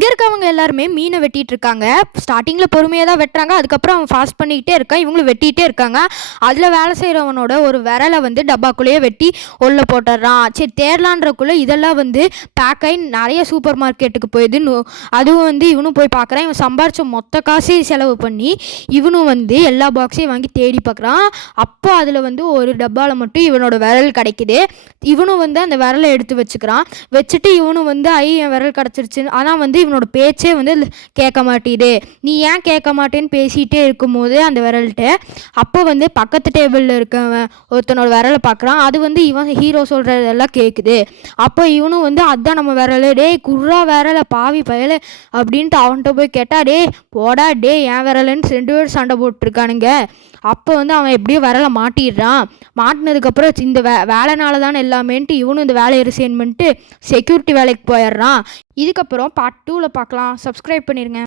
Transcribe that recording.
இங்கே இருக்கவங்க எல்லாருமே மீனை வெட்டிகிட்டு இருக்காங்க. ஸ்டார்டிங்கில் பொறுமையாக தான் வெட்டுறாங்க, அதுக்கப்புறம் அவன் ஃபாஸ்ட் பண்ணிக்கிட்டே இருக்கான், இவங்களும் வெட்டிகிட்டே இருக்காங்க. அதில் வேலை செய்கிறவனோட ஒரு விரலை வந்து டப்பாக்குள்ளேயே வெட்டி உள்ள போட்டுடுறான். சரி தேடலான்றக்குள்ளே இதெல்லாம் வந்து பேக் ஆகி நிறைய சூப்பர் மார்க்கெட்டுக்கு போயிடுது. அதுவும் வந்து இவனும் போய் பார்க்குறான். இவன் சம்பாரித்த மொத்த காசையும் செலவு பண்ணி இவனும் வந்து எல்லா பாக்ஸையும் வாங்கி தேடி பார்க்குறான். அப்போ அதில் வந்து ஒரு டப்பாவில் மட்டும் இவனோட விரல் கிடைக்குது. இவனும் வந்து அந்த விரலை எடுத்து வச்சுக்கிறான். வச்சுட்டு இவனும் வந்து என் விரல் கிடச்சிருச்சு, ஆனால் வந்து இவனோட பேச்சே வந்து கேட்க மாட்டேது. நீ ஏன் கேட்க மாட்டேன்னு பேசிகிட்டே இருக்கும்போது அந்த விரல்கிட்ட அப்போ வந்து பக்கத்து டேபிளில் இருக்கவன் ஒருத்தனோட விரலை பார்க்குறான். அது வந்து இவன் ஹீரோ சொல்கிறதெல்லாம் கேட்குது. அப்போ இவனும் வந்து அதுதான் நம்ம விரல், டே குர்ரா விரலை பாவி பயலை அப்படின்ட்டு அவன்கிட்ட போய் கேட்டால், டே போடா டே என் விரலுன்னு 2 பேர் சண்டை போட்டிருக்கானுங்க. அப்போ வந்து அவன் எப்படியோ விரலை மாட்டிடுறான். மாட்டினதுக்கப்புறம் இந்த வேலைனால தானே எல்லாமேன்ட்டு இவனும் இந்த வேலையை ரிசைன் பண்ணிட்டு செக்யூரிட்டி வேலைக்கு போயிடுறான். இதுக்கப்புறம் பார்ட் 2ல் பார்க்கலாம். சப்ஸ்கிரைப் பண்ணிடுங்க.